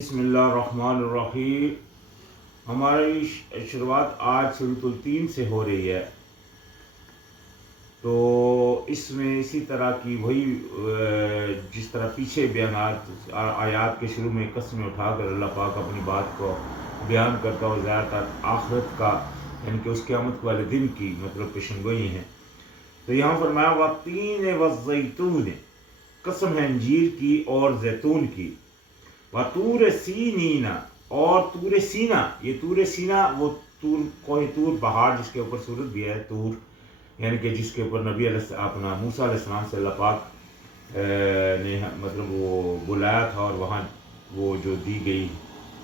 بسم اللہ الرحمن الرحیم۔ ہماری شروعات آج سورۃ التین سے ہو رہی ہے، تو اس میں اسی طرح کی وہی جس طرح پیچھے بیانات آیات کے شروع میں قسمیں اٹھا کر اللہ پاک اپنی بات کو بیان کرتا ہو، زیادہ تر آخرت کا یعنی کہ اس قیامت والے دن کی مطلب پیشن گوئی ہیں۔ تو یہاں فرمایا والتین والزیتون، قسم ہے انجیر کی اور زیتون کی، وطور سینین، اور طور سینا۔ یہ طور سینا وہ طور کوہ طور پہاڑ جس کے اوپر صورت بھی ہے طور، یعنی کہ جس کے اوپر نبی علیہ اپنا موسیٰ علیہ السلام سے اللہ پاک نے مطلب وہ بلایا تھا، اور وہاں وہ جو دی گئی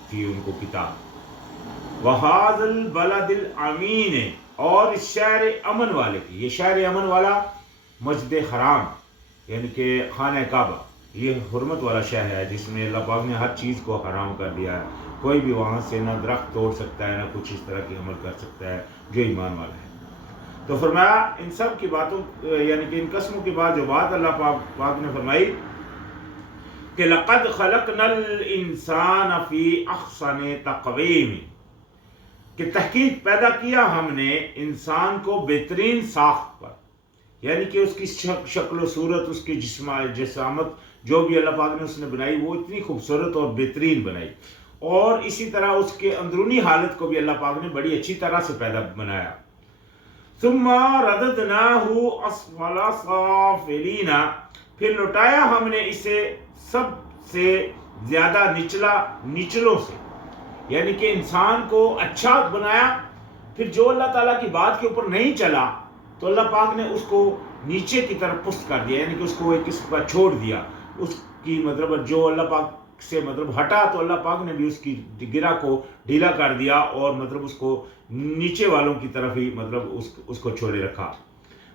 تھی ان کو کتاب۔ وہذا البلد الامین، اور اس شہر امن والے کی، یہ شہر امن والا مسجد حرام یعنی کہ خانہ کعبہ، یہ حرمت والا شہر ہے جس میں اللہ پاک نے ہر چیز کو حرام کر دیا ہے۔ کوئی بھی وہاں سے نہ درخت توڑ سکتا ہے، نہ کچھ اس طرح کی عمل کر سکتا ہے جو ایمان والا ہے۔ تو فرمایا ان سب کی باتوں یعنی کہ ان قسموں کے بعد جو بات اللہ پاک نے فرمائی کہ لقد خلقنا الانسان فی احسن تقویم، کہ تحقیق پیدا کیا ہم نے انسان کو بہترین ساخت پر، یعنی کہ اس کی شکل و صورت، اس کی جسامت جو بھی اللہ پاک نے اس نے بنائی وہ اتنی خوبصورت اور بہترین بنائی، اور اسی طرح اس کے اندرونی حالت کو بھی اللہ پاک نے بڑی اچھی طرح سے پیدا بنایا۔ ثم رددناہ اسفل سافلین، پھر لوٹایا ہم نے اسے سب سے زیادہ نچلوں سے، یعنی کہ انسان کو اچھا بنایا، پھر جو اللہ تعالیٰ کی بات کے اوپر نہیں چلا تو اللہ پاک نے اس کو نیچے کی طرف پست کر دیا، یعنی کہ اس کو ایک قسم کا چھوڑ دیا، اس کی مطلب جو اللہ پاک سے مطلب ہٹا تو اللہ پاک نے بھی اس کی گرہ کو ڈھیلا کر دیا، اور مطلب اس کو نیچے والوں کی طرف ہی مطلب اس کو چھوڑے رکھا۔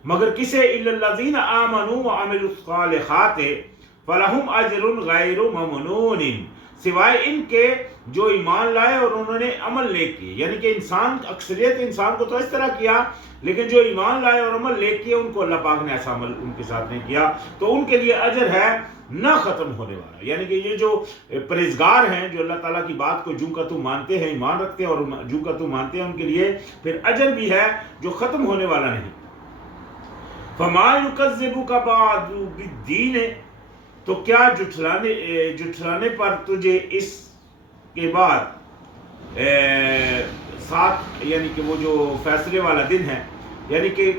مگر کسے الا الذین آمنوا وعملوا الصالحات فلہم اجر غیر ممنون، سوائے ان کے جو ایمان لائے اور انہوں نے عمل نیک کیے، یعنی کہ انسان اکثریت انسان کو تو اس طرح کیا، لیکن جو ایمان لائے اور عمل نیک کیے ان کو اللہ پاک نے ایسا عمل ان کے ساتھ نہیں کیا، تو ان کے لیے اجر ہے نہ ختم ہونے والا۔ یعنی کہ یہ جو پرہیزگار ہیں، جو اللہ تعالیٰ کی بات کو جوں کا تو مانتے ہیں، ایمان رکھتے ہیں اور جوں کا تو مانتے ہیں، ان کے لیے پھر اجر بھی ہے جو ختم ہونے والا نہیں۔ فما یکذبک بعد بالدین، تو کیا جھٹلانے پر تجھے اس کے بعد ساتھ، یعنی کہ وہ جو فیصلے والا دن ہے، یعنی کہ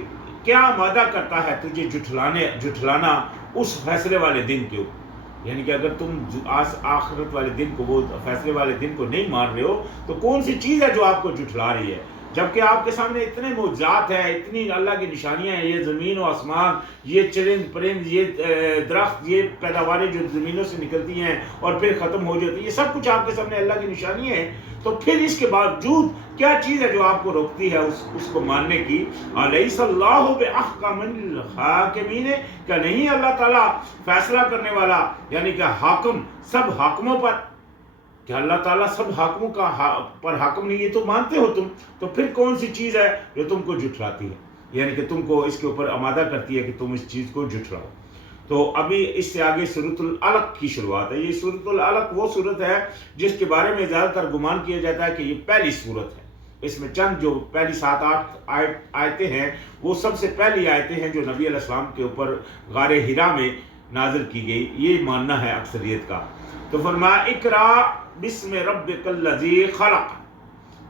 کیا وعدہ کرتا ہے تجھے جھٹلانا اس فیصلے والے دن کے اوپر، یعنی کہ اگر تم آخرت والے دن کو، وہ فیصلے والے دن کو نہیں مان رہے ہو تو کون سی چیز ہے جو آپ کو جھٹلا رہی ہے، جبکہ آپ کے سامنے اتنے معجزات ہیں، اتنی اللہ کی نشانیاں ہیں، یہ زمین و آسمان، یہ چرند پرند، یہ درخت، یہ پیداواریں جو زمینوں سے نکلتی ہیں اور پھر ختم ہو جاتی ہیں، یہ سب کچھ آپ کے سامنے اللہ کی نشانیاں ہیں، تو پھر اس کے باوجود کیا چیز ہے جو آپ کو روکتی ہے اس کو ماننے کی؟ الیس اللہ باحکم الحاکمین، کہ نہیں اللہ تعالیٰ فیصلہ کرنے والا، یعنی کہ حاکم سب حاکموں پر، کہ اللہ تعالیٰ سب حاکموں پر حاکم نہیں، یہ تو مانتے ہو تم، تو پھر کون سی چیز ہے جو تم کو جھٹلاتی ہے، یعنی کہ تم کو اس کے اوپر آمادہ کرتی ہے کہ تم اس چیز کو جھٹلاؤ۔ تو ابھی اس سے آگے سورۃ العلق کی شروعات ہے۔ یہ سورۃ العلق وہ سورت ہے جس کے بارے میں زیادہ تر گمان کیا جاتا ہے کہ یہ پہلی سورت ہے، اس میں چند جو پہلی 7-8 آیتیں ہیں وہ سب سے پہلی آیتیں ہیں جو نبی علیہ السلام کے اوپر غار حرا میں نازل کی گئی، یہ ماننا ہے اکثریت کا۔ تو فرمایا اقرا بسم ربک الذی خلق،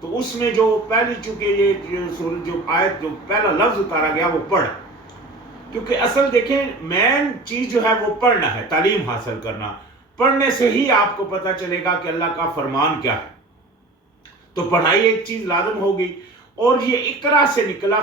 تو اس میں جو پہلی، چونکہ یہ جو آیت جو پہلا لفظ اتارا گیا وہ پڑھ، کیونکہ اصل دیکھیں مین چیز جو ہے وہ پڑھنا ہے، تعلیم حاصل کرنا، پڑھنے سے ہی آپ کو پتہ چلے گا کہ اللہ کا فرمان کیا ہے، تو پڑھائی ایک چیز لازم ہوگی، اور یہ اقرا سے نکلا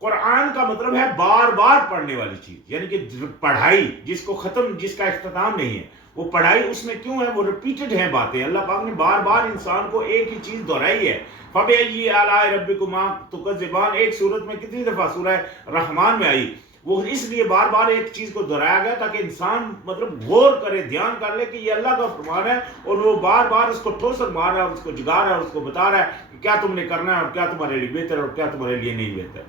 قرآن کا مطلب ہے بار بار پڑھنے والی چیز، یعنی کہ پڑھائی جس کو ختم، جس کا اختتام نہیں ہے، وہ پڑھائی اس میں کیوں ہے، وہ ریپیٹڈ ہیں باتیں، اللہ پاک نے بار بار انسان کو ایک ہی چیز دہرائی ہے۔ فَبِأَيِّ آلَاءِ رَبِّكُمَا تُكَذِّبَانِ، ایک صورت میں کتنی دفعہ سورہ رحمان میں آئی، وہ اس لیے بار بار ایک چیز کو دہرایا گیا تاکہ انسان مطلب غور کرے، دھیان کر لے کہ یہ اللہ کا فرمان ہے، اور وہ بار بار اس کو ٹھوسر مار رہا ہے، اس کو جگا رہا ہے، اس کو بتا رہا ہے کہ کیا تم نے کرنا ہے اور کیا تمہارے لیے بہتر ہے اور کیا تمہارے لیے نہیں بہتر۔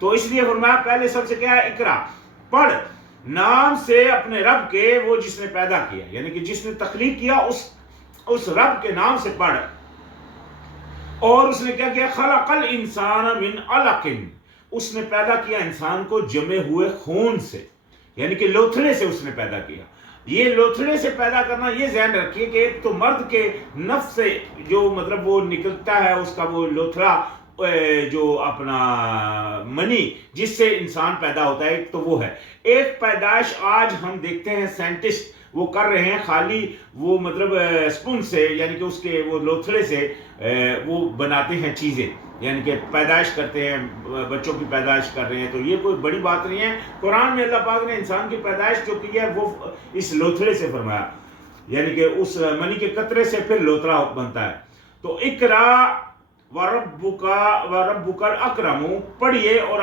تو اس لیے فرمایا پہلے سب سے کیا ہے، اقرا، پڑھ نام سے اپنے رب کے، وہ جس نے پیدا کیا، یعنی کہ جس نے تخلیق کیا، اس اس رب کے نام سے پڑھ. اور اس نے کیا کیا؟ خلق الانسان من علق، اس نے پیدا کیا انسان کو جمے ہوئے خون سے، یعنی کہ لوتھڑے سے اس نے پیدا کیا. یہ لوتھڑے سے پیدا کرنا، یہ ذہن رکھیے کہ ایک تو مرد کے نفس سے جو مطلب وہ نکلتا ہے اس کا وہ لوتھڑا جو اپنا منی جس سے انسان پیدا ہوتا ہے، ایک تو وہ ہے. ایک پیدائش آج ہم دیکھتے ہیں سائنٹسٹ وہ کر رہے ہیں خالی وہ مطلب اسپون سے، یعنی کہ اس کے وہ لوتھڑے سے وہ بناتے ہیں چیزیں، یعنی کہ پیدائش کرتے ہیں، بچوں کی پیدائش کر رہے ہیں. تو یہ کوئی بڑی بات نہیں ہے. قرآن میں اللہ پاک نے انسان کی پیدائش جو کی ہے وہ اس لوتھڑے سے فرمایا، یعنی کہ اس منی کے قطرے سے پھر لوتھڑا بنتا ہے. تو اقرا وربک الاکرم، پڑھیے اور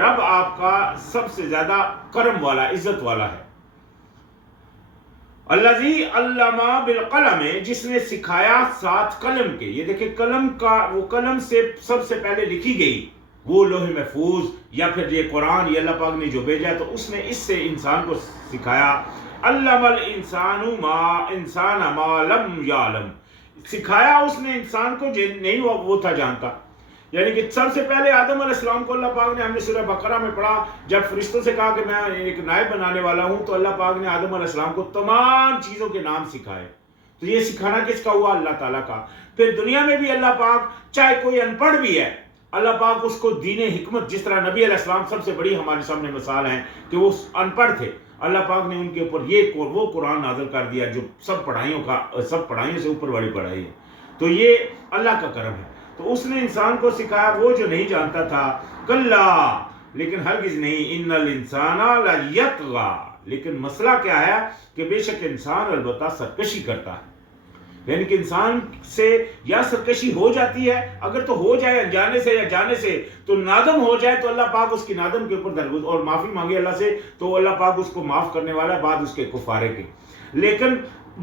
رب آپ کا سب سے زیادہ کرم والا، عزت والا ہے. الذی علم بالقلم، جس نے سکھایا ساتھ قلم کے. یہ دیکھیں قلم کا، وہ قلم سے سب سے پہلے لکھی گئی وہ لوح محفوظ یا پھر یہ قرآن، یہ اللہ پاک نے جو بھیجا تو اس نے اس سے انسان کو سکھایا. علم الانسان ما لم یعلم، سکھایا اس نے انسان کو جو نہیں وہ تھا جانتا. یعنی کہ سب سے پہلے آدم علیہ السلام کو اللہ پاک نے، ہم نے سورہ بقرہ میں پڑھا، جب فرشتوں سے کہا کہ میں ایک نائب بنانے والا ہوں، تو اللہ پاک نے آدم علیہ السلام کو تمام چیزوں کے نام سکھائے. تو یہ سکھانا کس کا ہوا؟ اللہ تعالیٰ کا. پھر دنیا میں بھی اللہ پاک چاہے کوئی ان پڑھ بھی ہے، اللہ پاک اس کو دین حکمت، جس طرح نبی علیہ السلام سب سے بڑی ہمارے سامنے مثال ہیں کہ وہ ان پڑھ تھے، اللہ پاک نے ان کے اوپر وہ قرآن نازل کر دیا جو سب پڑھائیوں سے اوپر والی پڑھائی ہے. تو یہ اللہ کا کرم ہے. تو اس نے انسان کو سکھایا وہ جو نہیں جانتا تھا. کلا، لیکن ہرگز نہیں، ان الانسان لیطغی، لیکن مسئلہ کیا ہے کہ بے شک انسان البتہ سرکشی کرتا ہے. یعنی کہ انسان سے یا سرکشی ہو جاتی ہے، اگر تو ہو جائے انجانے سے یا جانے سے، تو نادم ہو جائے تو اللہ پاک اس کی نادم کے اوپر درگزر اور معافی مانگے اللہ سے، تو اللہ پاک اس کو معاف کرنے والا ہے بعد اس کے کفارے کے. لیکن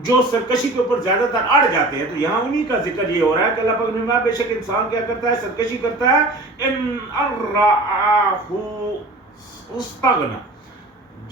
جو سرکشی کے اوپر زیادہ تر اڑ جاتے ہیں، تو یہاں انہی کا ذکر یہ ہو رہا ہے کہ اللہ پاک نے فرمایا بے شک انسان کیا کرتا ہے؟ سرکشی کرتا ہے. ان رآہ استغنى،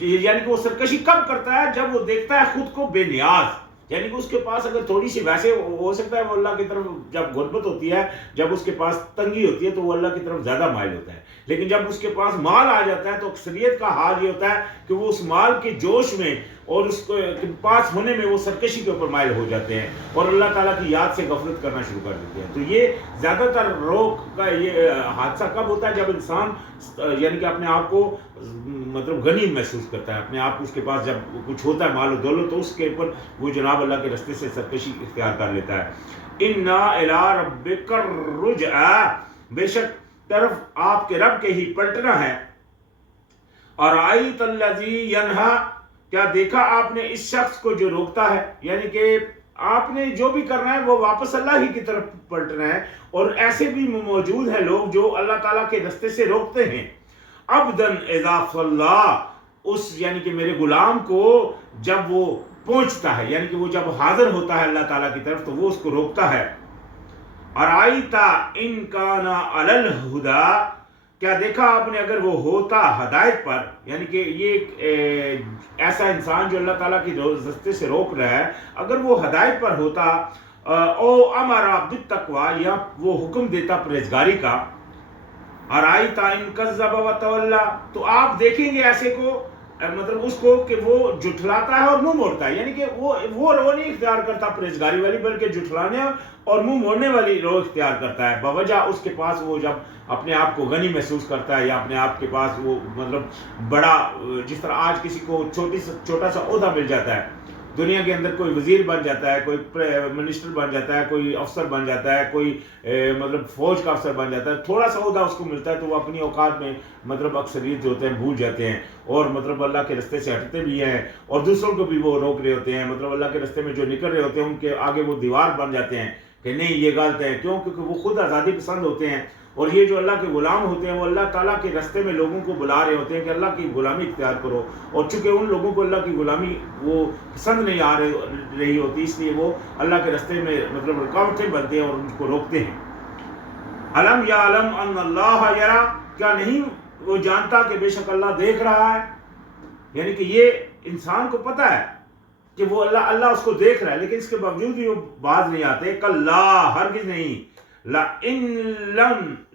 یعنی کہ وہ سرکشی کب کرتا ہے؟ جب وہ دیکھتا ہے خود کو بے نیاز، یعنی کہ اس کے پاس اگر تھوڑی سی، ویسے ہو سکتا ہے وہ اللہ کی طرف جب غربت ہوتی ہے، جب اس کے پاس تنگی ہوتی ہے تو وہ اللہ کی طرف زیادہ مائل ہوتا ہے. لیکن جب اس کے پاس مال آ جاتا ہے تو اکثریت کا حال یہ ہوتا ہے کہ وہ اس مال کے جوش میں اور اس کو پاس ہونے میں وہ سرکشی کے اوپر مائل ہو جاتے ہیں اور اللہ تعالیٰ کی یاد سے غفلت کرنا شروع کر دیتے ہیں. تو یہ زیادہ تر روگ کا یہ حادثہ کب ہوتا ہے؟ جب انسان یعنی کہ اپنے آپ کو مطلب غنی محسوس کرتا ہے، اپنے آپ کو، اس کے پاس جب کچھ ہوتا ہے مال و دولت، تو اس کے اوپر وہ جناب اللہ کے رستے سے سرکشی اختیار کر لیتا ہے. اِنَّا إِلَىٰ رَبِّكَ الرُّجْعَىٰ، بے شک طرف آپ کے رب کے ہی پلٹنا ہے. أَرَأَيْتَ الَّذِي يَنْهَىٰ، کیا دیکھا آپ نے اس شخص کو جو روکتا ہے؟ یعنی کہ آپ نے جو بھی کرنا ہے وہ واپس اللہ ہی کی طرف پلٹنا ہے. اور ایسے بھی موجود ہیں لوگ جو اللہ تعالیٰ کے رستے سے روکتے ہیں. عبداً اذا صلی، اس یعنی کہ میرے غلام کو جب وہ پہنچتا ہے، یعنی کہ وہ جب حاضر ہوتا ہے اللہ تعالیٰ کی طرف، تو وہ اس کو روکتا ہے. ارائیتا ان کان علی الہدی، کیا دیکھا آپ نے اگر وہ ہوتا ہدایت پر، یعنی کہ یہ ایک ایسا انسان جو اللہ تعالیٰ کی رستے سے روک رہا ہے، اگر وہ ہدایت پر ہوتا، او امر بالتقوی، یا وہ حکم دیتا پرہیزگاری کا. ارائیتا ان کذب وتولی، تو آپ دیکھیں گے ایسے کو، مطلب اس کو کہ وہ جھٹلاتا ہے اور منہ موڑتا ہے. یعنی کہ وہ رو نہیں اختیار کرتا پرہیزگاری والی، بلکہ جھٹلانے اور منہ موڑنے والی رو اختیار کرتا ہے. بوجہ اس کے پاس وہ جب اپنے آپ کو غنی محسوس کرتا ہے، یا اپنے آپ کے پاس وہ مطلب بڑا، جس طرح آج کسی کو چھوٹا سا عہدہ مل جاتا ہے دنیا کے اندر، کوئی وزیر بن جاتا ہے، کوئی منسٹر بن جاتا ہے، کوئی افسر بن جاتا ہے، کوئی مطلب فوج کا افسر بن جاتا ہے، تھوڑا سا عہدہ اس کو ملتا ہے تو وہ اپنی اوقات میں مطلب اکثریت جو ہوتے ہیں بھول جاتے ہیں اور مطلب اللہ کے رستے سے ہٹتے بھی ہیں اور دوسروں کو بھی وہ روک رہے ہوتے ہیں. مطلب اللہ کے رستے میں جو نکل رہے ہوتے ہیں ان کے آگے وہ دیوار بن جاتے ہیں کہ نہیں یہ غلط ہے. کیوں؟ کیونکہ وہ خود آزادی پسند ہوتے ہیں. اور یہ جو اللہ کے غلام ہوتے ہیں وہ اللہ تعالیٰ کے رستے میں لوگوں کو بلا رہے ہوتے ہیں کہ اللہ کی غلامی اختیار کرو. اور چونکہ ان لوگوں کو اللہ کی غلامی وہ پسند نہیں آ رہی ہوتی، اس لیے وہ اللہ کے رستے میں مطلب رکاوٹیں بنتے ہیں اور ان کو روکتے ہیں. علم یعلم ان اللہ یرا، کیا نہیں وہ جانتا کہ بے شک اللہ دیکھ رہا ہے؟ یعنی کہ یہ انسان کو پتہ ہے کہ وہ اللہ اس کو دیکھ رہا ہے، لیکن اس کے باوجود بھی وہ باز نہیں آتے. کلا، ہرگز نہیں. لئن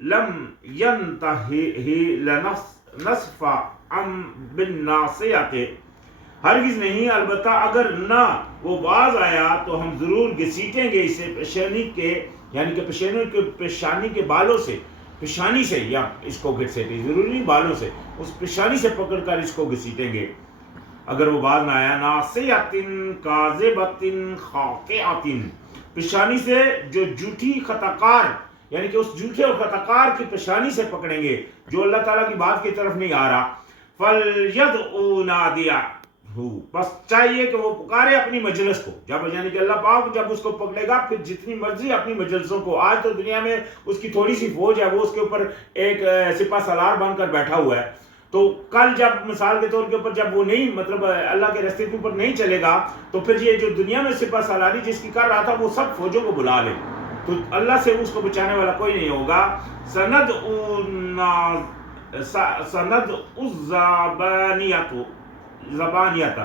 لم ينتهي لنصفا بالناصیۃ، ہرگز نہیں، البتہ اگر نہ وہ باز آیا تو ہم ضرور گھسیٹیں گے اسے پیشانی کے، یعنی کہ پیشانی کے بالوں سے، پیشانی سے، یا اس کو گھسیٹیں، ضروری نہیں بالوں سے، اس پیشانی سے پکڑ کر اس کو گھسیٹیں گے اگر وہ باز نہ آیا. ناصیۃ کاذبۃ خاطئۃ، پیشانی سے جو جھوٹی خطاکار، یعنی کہ اس جھوٹے اور خطاکار کی پیشانی سے پکڑیں گے جو اللہ تعالیٰ کی بات کی طرف نہیں آ رہا. فَلْيَدْعُ نَادِيَهُ، بس چاہیے کہ وہ پکارے اپنی مجلس کو. جب یعنی کہ اللہ پاک جب اس کو پکڑے گا، پھر جتنی مرضی اپنی مجلسوں کو، آج تو دنیا میں اس کی تھوڑی سی فوج ہے، وہ اس کے اوپر ایک سپہ سالار بن کر بیٹھا ہوا ہے. تو کل جب مثال کے طور کے اوپر جب وہ نہیں، مطلب اللہ کے راستے کے اوپر نہیں چلے گا، تو پھر یہ جو دنیا میں سپہ سالاری جس کی کر رہا تھا، وہ سب فوجوں کو بلا لے، تو اللہ سے اس کو بچانے والا کوئی نہیں ہوگا. زبانیت،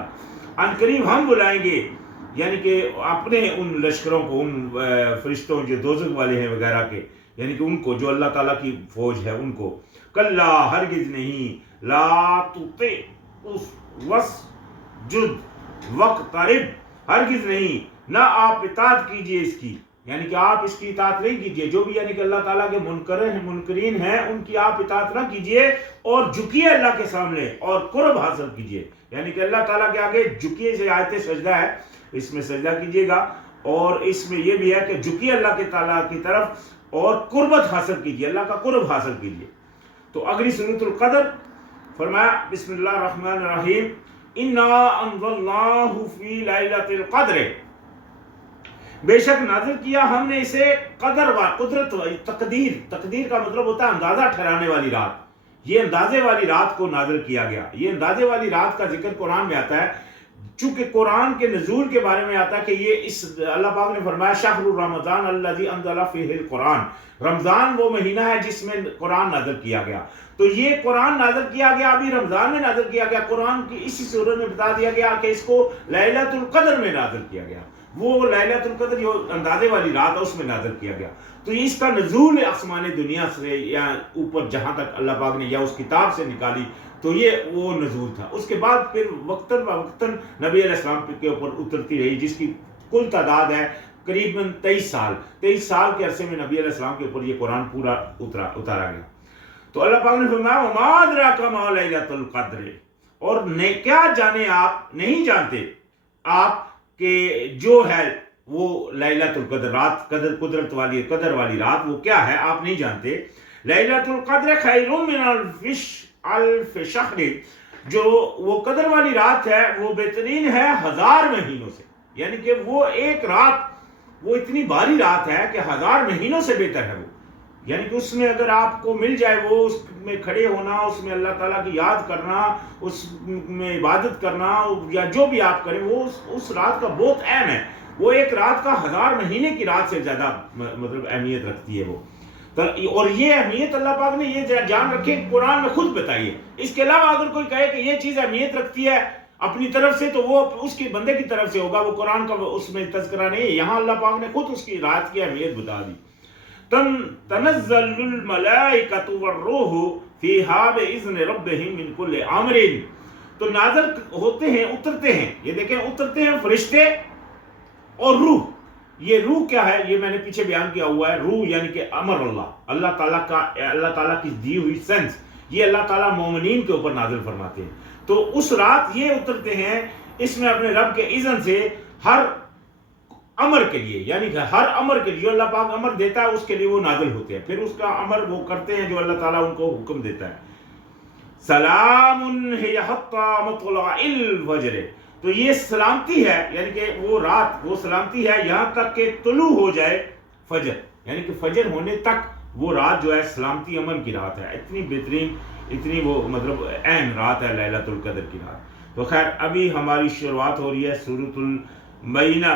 ان قریب ہم بلائیں گے، یعنی کہ اپنے ان لشکروں کو، ان فرشتوں جو دوزخ والے ہیں وغیرہ کے، یعنی کہ ان کو جو اللہ تعالیٰ کی فوج ہے ان کو. کلا، ہرگز نہیں. لا تطع واسجد واقترب، ہرگز نہیں، نہ آپ اطاعت کیجئے اس کی، یعنی کہ آپ اس کی اطاعت نہیں کیجئے، جو بھی یعنی کہ اللہ تعالیٰ کے منکرین ہیں ان کی آپ اطاعت نہ کیجئے، اور جھکیے اللہ کے سامنے اور قرب حاصل کیجئے، یعنی کہ اللہ تعالیٰ کے آگے جھکیے. سے آیت سجدہ ہے، اس میں سجدہ کیجئے گا، اور اس میں یہ بھی ہے کہ جھکیے اللہ کے تعالیٰ کی طرف اور قربت حاصل کیجئے، اللہ کا قرب حاصل کیجئے. تو اگلی سورۃ القدر فرمایا بسم اللہ الرحمن الرحیم، انا انزلناہ فی لیلۃ القدر، بے شک نازل کیا ہم نے اسے قدر و قدرت و تقدیر کا مطلب ہوتا ہے اندازہ ٹھہرانے والی رات. یہ اندازے والی رات کو نازل کیا گیا. یہ اندازے والی رات کا ذکر قرآن میں آتا ہے، چونکہ قرآن کے نزول کے بارے میں آتا ہے کہ یہ اس اللہ پاک نے فرمایا شہر رمضان الذی انزل فیہ القرآن، رمضان وہ مہینہ ہے جس میں قرآن نازل کیا گیا. تو یہ قرآن نازل کیا گیا ابھی رمضان میں نازل کیا گیا. قرآن کی اسی سورہ میں بتا دیا گیا کہ اس کو لیلۃ القدر میں نازل کیا گیا. وہ لیلۃ القدر جو اندازے والی رات ہے اس میں نازل کیا گیا. تو اس کا نزول آسمان دنیا سے یا اوپر جہاں تک اللہ پاک نے یا اس کتاب سے نکالی، تو یہ وہ نزول تھا. اس کے بعد پھر وقتاً فوقتاً نبی علیہ السلام کے اوپر اترتی رہی، جس کی کل تعداد ہے قریباً 23 سال. 23 سال کے عرصے میں نبی علیہ السلام کے اوپر یہ قرآن پورا اتارا گیا. تو اللہ پاک نے فرمایا وما ادراک ما لیلۃ القدر، اور کیا جانے آپ، نہیں جانتے آپ کہ جو ہے وہ لیلۃ القدر رات، قدرت والی قدر والی رات وہ کیا ہے، آپ نہیں جانتے. لیلۃ القدر خیر من الف شہر، جو وہ قدر والی رات ہے وہ بہترین ہے 1000 مہینوں سے، یعنی کہ وہ ایک رات وہ اتنی باری رات ہے کہ 1000 مہینوں سے بہتر ہے وہ. یعنی کہ اس میں اگر آپ کو مل جائے، وہ اس میں کھڑے ہونا، اس میں اللہ تعالیٰ کی یاد کرنا، اس میں عبادت کرنا، یا جو بھی آپ کریں، وہ اس رات کا بہت اہم ہے. وہ ایک رات کا 1000 مہینے کی رات سے زیادہ مطلب اہمیت رکھتی ہے وہ. اور یہ اہمیت اللہ پاک نے یہ جان رکھے قرآن میں خود بتائی ہے. اس کے علاوہ اگر کوئی کہے کہ یہ چیز اہمیت رکھتی ہے اپنی طرف سے، تو وہ اس کے بندے کی طرف سے ہوگا، وہ قرآن کا اس میں تذکرہ نہیں ہے. یہاں اللہ پاک نے خود اس کی رات کی اہمیت بتا دی. تنزل الملائکۃ والروح فیہا بإذن ربہم من کل امر، تو نازل ہوتے ہیں، اترتے ہیں، یہ دیکھیں اترتے ہیں فرشتے اور روح. یہ روح کیا ہے، یہ میں نے پیچھے بیان کیا ہوا ہے. روح یعنی کہ امر اللہ تعالیٰ کا، اللہ تعالیٰ کی دی ہوئی سینس، یہ اللہ تعالیٰ مومنین کے اوپر نازل فرماتے ہیں. تو اس رات یہ اترتے ہیں، اس میں اپنے رب کے اذن سے ہر امر کے لیے، یعنی کہ ہر امر کے لیے جو اللہ پاک امر دیتا ہے اس کے لیے وہ نازل ہوتے ہیں، پھر اس کا امر وہ کرتے ہیں جو اللہ تعالیٰ ان کو حکم دیتا ہے. سلام ہی حتی مطلع الفجر، تو یہ سلامتی ہے، یعنی کہ وہ رات وہ سلامتی ہے یہاں تک کہ طلوع ہو جائے فجر، یعنی کہ فجر ہونے تک وہ رات جو ہے سلامتی امن کی رات ہے. اتنی بہترین، اتنی وہ مطلب اہم رات ہے لیلۃ القدر کی رات. تو خیر ابھی ہماری شروعات ہو رہی ہے سورۃ البینہ.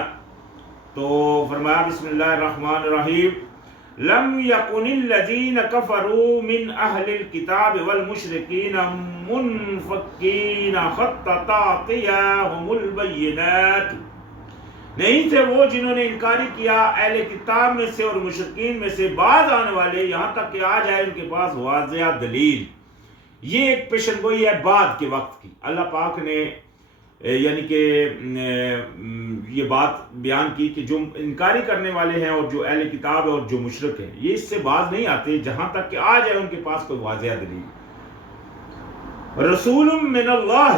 تو فرمایا بسم اللہ الرحمن الرحیم، لم یکن الذین کفروا من اہل الکتاب والمشرکین منفکین حتی تأتیہم البینات، نہیں تھے وہ جنہوں نے انکاری کیا اہل کتاب میں سے اور مشرکین میں سے بعض آنے والے، یہاں تک کہ آ جائے ان کے پاس واضح دلیل۔ یہ ایک پیشن گوئی ہے بعد کے وقت کی۔ اللہ پاک نے یعنی کہ یہ بات بیان کی کہ جو انکاری کرنے والے ہیں اور جو اہل کتاب ہے اور جو مشرک ہیں، یہ اس سے باز نہیں آتے جہاں تک کہ آ جائے ان کے پاس کوئی واضح دلیل۔ رسول من اللہ،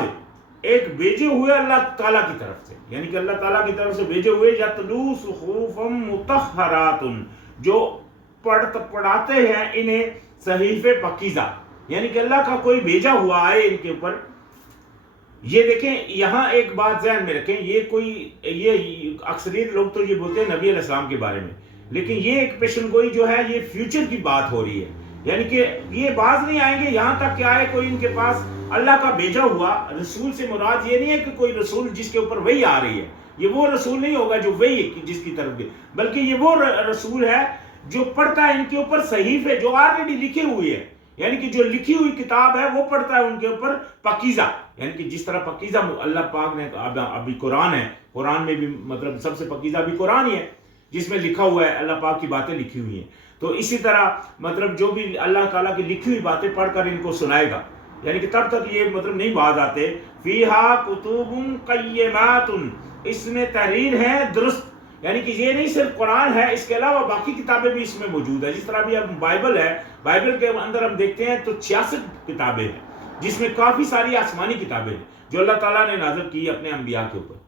ایک بھیجے ہوئے اللہ تعالیٰ کی طرف سے، یعنی کہ اللہ تعالیٰ کی طرف سے بھیجے ہوئے، یتلو صحفا مطہرات، جو پڑھاتے ہیں انہیں صحیفے پاکیزہ، یعنی کہ اللہ کا کوئی بھیجا ہوا ہے ان کے اوپر۔ یہ دیکھیں یہاں ایک بات ذہن میں رکھیں، یہ اکثریت لوگ تو یہ بولتے ہیں نبی علیہ السلام کے بارے میں، لیکن یہ ایک پیشن گوئی جو ہے یہ فیوچر کی بات ہو رہی ہے، یعنی کہ یہ باز نہیں آئیں گے یہاں تک کہ آئے کوئی ان کے پاس اللہ کا بھیجا ہوا رسول۔ سے مراد یہ نہیں ہے کہ کوئی رسول جس کے اوپر وحی آ رہی ہے، یہ وہ رسول نہیں ہوگا جو وحی جس کی طرف گئے، بلکہ یہ وہ رسول ہے جو پڑھتا ہے ان کے اوپر صحیفے جو آلریڈی لکھی ہوئی ہے، یعنی کہ جو لکھی ہوئی کتاب ہے وہ پڑھتا ہے ان کے اوپر پاکیزہ، یعنی کہ جس طرح پاکیزہ اللہ پاک نے ابھی قرآن ہے، قرآن میں بھی مطلب سب سے پاکیزہ بھی قرآن ہی ہے جس میں لکھا ہوا ہے، اللہ پاک کی باتیں لکھی ہوئی ہیں۔ تو اسی طرح مطلب جو بھی اللہ تعالیٰ کی لکھی ہوئی باتیں پڑھ کر ان کو سنائے گا، یعنی کہ تب تک یہ مطلب نہیں باز آتے۔ فیہا کتب قیمات، اس میں تحریر ہے درست، یعنی کہ یہ نہیں صرف قرآن ہے، اس کے علاوہ باقی کتابیں بھی اس میں موجود ہیں۔ جس طرح بھی اب بائبل ہے، بائبل کے اندر ہم دیکھتے ہیں تو 66 کتابیں ہیں، جس میں کافی ساری آسمانی کتابیں ہیں جو اللہ تعالیٰ نے نازل کی اپنے انبیاء کے اوپر۔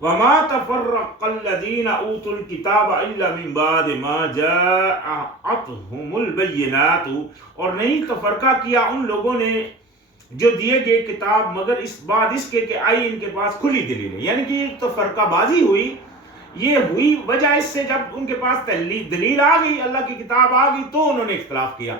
وما تفرق الذين اوتوا الكتاب الا من بعد ما جاءتهم البينات، اور نہیں تفرقہ کیا ان لوگوں نے جو دیے گئے کتاب مگر اس بعد اس کے کہ آئی ان کے پاس کھلی دلیل، یعنی کہ یہ تفرقہ بازی ہوئی، یہ ہوئی وجہ اس سے جب ان کے پاس دلیل آ گئی، اللہ کی کتاب آ گئی تو انہوں نے اختلاف کیا۔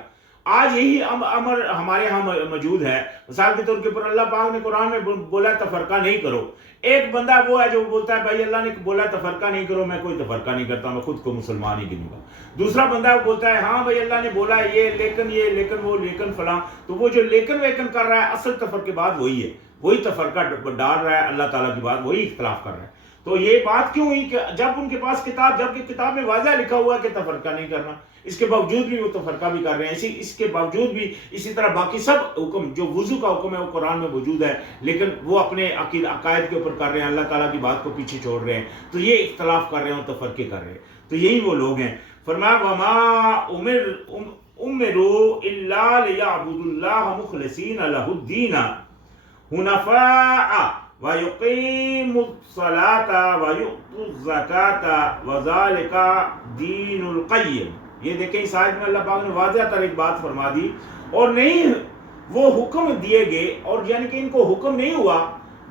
آج یہی امر ہمارے ہاں موجود ہے۔ مثال کے طور کے اوپر اللہ پاک نے قرآن میں بولا تفرقہ نہیں کرو، ایک بندہ وہ ہے جو بولتا ہے بھائی اللہ نے بولا تفرقہ نہیں کرو، میں کوئی تفرقہ نہیں کرتا، میں خود کو مسلمان ہی گنوں گا۔ دوسرا بندہ بولتا ہے ہاں بھائی اللہ نے بولا یہ لیکن وہ لیکن فلاں، تو وہ جو لیکن کر رہا ہے اصل تفرقے بعد وہی ہے، وہی تفرقہ ڈال رہا ہے اللہ تعالیٰ کی بات، وہی اختلاف کر رہا ہے۔ تو یہ بات کیوں ہوئی کہ جب ان کے پاس کتاب، جب کہ کتاب میں واضح لکھا ہوا ہے کہ تفرقہ نہیں کرنا، اس کے باوجود بھی وہ تفرقہ بھی کر رہے ہیں۔ اس کے باوجود بھی اسی طرح باقی سب حکم جو وضو کا حکم ہے وہ قرآن میں موجود ہے، لیکن وہ اپنے عقائد کے اوپر کر رہے ہیں، اللہ تعالیٰ کی بات کو پیچھے چھوڑ رہے ہیں، تو یہ اختلاف کر رہے ہیں اور تفرقے کر رہے ہیں۔ تو یہی وہ لوگ ہیں۔ فرمایا وما امروا الا ليعبدوا الله مخلصين له الدين حنفاء وَيُقِيمُوا الصَّلَاةَ وَيُؤْتُوا الزَّكَاةَ وَذَلِكَ دِينُ الْقَيِّمِ۔ یہ دیکھیں اس آیت میں اللہ پاک نے واضح تر ایک بات فرما دی، اور نہیں وہ حکم دیے گئے، اور یعنی کہ ان کو حکم نہیں ہوا،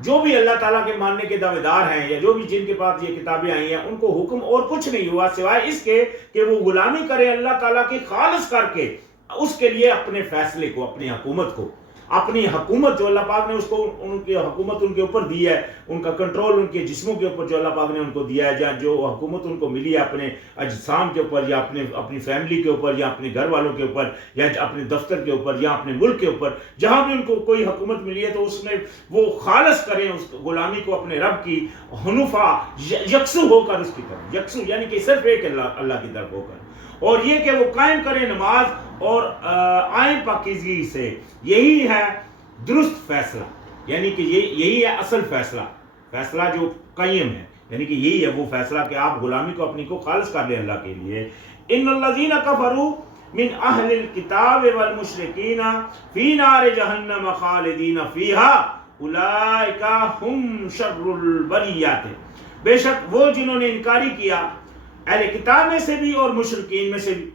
جو بھی اللہ تعالیٰ کے ماننے کے دعوے دار ہیں یا جو بھی جن کے پاس یہ کتابیں آئی ہیں، ان کو حکم اور کچھ نہیں ہوا سوائے اس کے کہ وہ غلامی کرے اللہ تعالیٰ کی خالص کر کے، اس کے لیے اپنے فیصلے کو، اپنی حکومت کو، اپنی حکومت جو اللہ پاک نے اس کو ان کی حکومت ان کے اوپر دی ہے، ان کا کنٹرول ان کے جسموں کے اوپر جو اللہ پاک نے ان کو دیا ہے، جو حکومت ان کو ملی ہے اپنے اجسام کے اوپر یا اپنی فیملی کے اوپر یا اپنے گھر والوں کے اوپر یا اپنے دفتر کے اوپر یا اپنے ملک کے اوپر، جہاں بھی ان کو کوئی حکومت ملی ہے تو اس میں وہ خالص کریں اس غلامی کو اپنے رب کی، حنفا یکسو ہو کر اس کی طرف، یکسو یعنی کہ صرف ایک اللہ کی طرف ہو کر، اور یہ کہ وہ قائم کریں نماز اور آئیں پاکیزگی سے۔ یہی ہے درست فیصلہ، یعنی کہ یہی ہے اصل فیصلہ جو قیم ہے، یعنی کہ یہی ہے وہ فیصلہ کہ آپ غلامی کو اپنی کو خالص کر لیں اللہ کے لیے۔ ان الذین کفروا من اہل الکتاب والمشرکین فی نار جہنم خالدین فیہا اولئک ہم شر البریات، بے شک وہ جنہوں نے انکاری کیا اہل کتاب میں سے بھی اور مشرکین میں سے بھی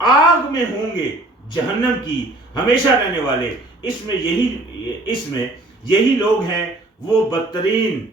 آگ میں ہوں گے جہنم کی ہمیشہ رہنے والے۔ اس میں یہی لوگ ہیں وہ بدترین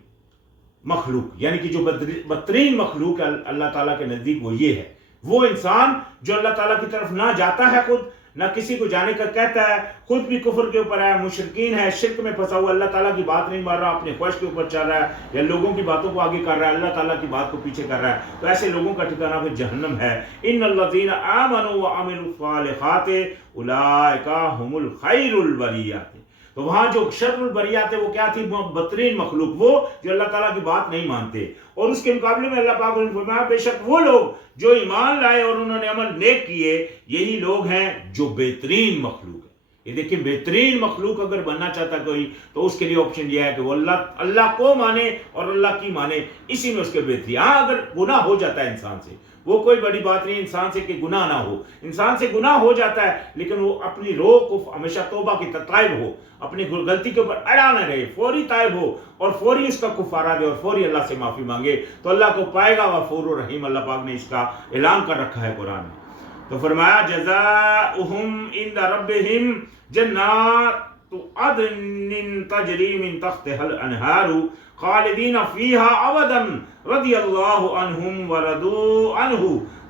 مخلوق، یعنی کہ جو بدترین مخلوق ہے اللہ تعالیٰ کے نزدیک وہ یہ ہے، وہ انسان جو اللہ تعالیٰ کی طرف نہ جاتا ہے خود، نہ کسی کو جانے کا کہتا ہے، خود بھی کفر کے اوپر ہے، مشرکین ہے، شرک میں پھنسا ہوا، اللہ تعالیٰ کی بات نہیں مان رہا، اپنے خواہش کے اوپر چل رہا ہے، یا لوگوں کی باتوں کو آگے کر رہا ہے، اللہ تعالیٰ کی بات کو پیچھے کر رہا ہے، تو ایسے لوگوں کا ٹھکانہ پھر جہنم ہے۔ ان الذین آمنوا وعملوا الصالحات اولئک هم الخیر البریات۔ تو وہاں جو شر البریات ہے وہ کیا تھی؟ بدترین مخلوق، وہ جو اللہ تعالیٰ کی بات نہیں مانتے۔ اور اس کے مقابلے میں اللہ پاک نے فرمایا بے شک وہ لوگ جو ایمان لائے اور انہوں نے عمل نیک کیے، یہی لوگ ہیں جو بہترین مخلوق ہے۔ یہ دیکھیں، بہترین مخلوق اگر بننا چاہتا کوئی تو اس کے لیے آپشن یہ ہے کہ وہ اللہ کو مانے اور اللہ کی مانے، اسی میں اس کے بہتری۔ ہاں اگر گناہ ہو جاتا ہے انسان سے، وہ کوئی بڑی بات نہیں انسان سے کہ گناہ نہ ہو، انسان سے گناہ ہو جاتا ہے، لیکن وہ اپنی روح کو ہمیشہ توبہ کی تائب ہو، اپنی غلطی کے اوپر اڑا نہ رہے، فوری تائب ہو اور فوری اس کا کفارہ دے اور فوری اللہ سے معافی مانگے، تو اللہ کو پائے گا غفور الرحیم۔ اللہ پاک نے اس کا اعلان کر رکھا ہے قرآن میں۔ تو فرمایا جزاؤہم عند ربہم جنات عدن تجری من تحتہا الانہار خالدین فیہا ابدا رضی اللہ عنہم ورضوا عنہ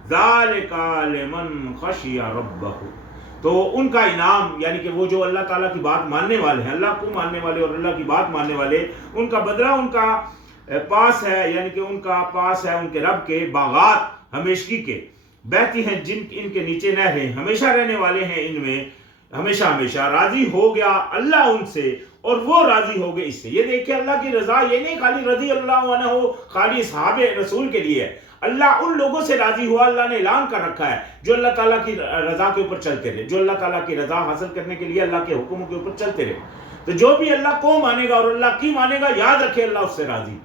ذالک لمن خشی ربہ۔ تو ان کا انعام، یعنی کہ وہ جو اللہ تعالیٰ کی بات ماننے والے ہیں، اللہ کو ماننے والے اور اللہ کی بات ماننے والے، ان کا بدلہ ان کا پاس ہے، یعنی کہ ان کا پاس ہے ان کے رب کے باغات ہمیشگی کے، بہتی ہیں جن ان کے نیچے نہریں، ہمیشہ رہنے والے ہیں ان میں ہمیشہ ہمیشہ۔ راضی ہو گیا اللہ ان سے اور وہ راضی ہو گئے اس سے۔ یہ دیکھیں، اللہ کی رضا یہ نہیں خالی رضی اللہ عنہ خالی اصحاب رسول کے لیے ہے، اللہ ان لوگوں سے راضی ہوا، اللہ نے اعلان کر رکھا ہے جو اللہ تعالیٰ کی رضا کے اوپر چلتے رہے، جو اللہ تعالیٰ کی رضا حاصل کرنے کے لیے اللہ کے حکموں کے اوپر چلتے رہے۔ تو جو بھی اللہ کو مانے گا اور اللہ کی مانے گا، یاد رکھے اللہ اس سے راضی،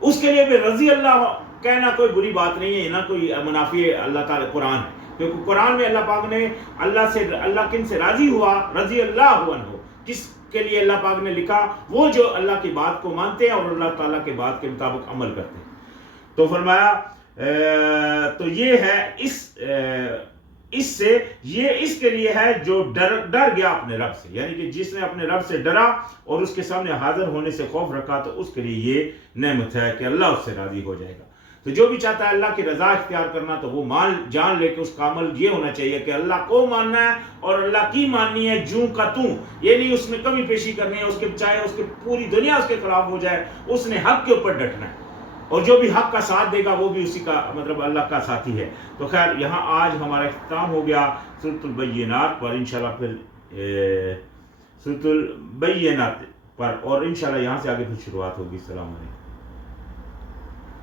اس کے لیے بھی رضی اللہ کہنا کوئی بری بات نہیں ہے، نہ کوئی منافی ہے۔ اللہ تعالیٰ قرآن ہے، کیونکہ قرآن میں اللہ پاک نے اللہ کن سے راضی ہوا، رضی اللہ عنہ، کس کے لیے اللہ پاک نے لکھا؟ وہ جو اللہ کی بات کو مانتے ہیں اور اللہ تعالیٰ کی بات کے مطابق عمل کرتے ہیں۔ تو فرمایا تو یہ ہے اس سے یہ اس کے لیے ہے جو ڈر گیا اپنے رب سے، یعنی کہ جس نے اپنے رب سے ڈرا اور اس کے سامنے حاضر ہونے سے خوف رکھا، تو اس کے لیے یہ نعمت ہے کہ اللہ اس سے راضی ہو جائے گا۔ تو جو بھی چاہتا ہے اللہ کی رضا اختیار کرنا، تو وہ جان لے کہ اس کا عمل یہ ہونا چاہیے کہ اللہ کو ماننا ہے اور اللہ کی ماننی ہے جوں کا توں، یہ نہیں اس میں کمی پیشی کرنی ہے، اس کے چاہے اس کے پوری دنیا اس کے خلاف ہو جائے، اس نے حق کے اوپر ڈٹنا ہے، اور جو بھی حق کا ساتھ دے گا وہ بھی اسی کا مطلب اللہ کا ساتھی ہے۔ تو خیر، یہاں آج ہمارا اختتام ہو گیا سورۃ البینات پر، انشاءاللہ پھر سورۃ البینات پر، اور انشاءاللہ یہاں سے آگے پھر شروعات ہوگی۔ السلام علیکم۔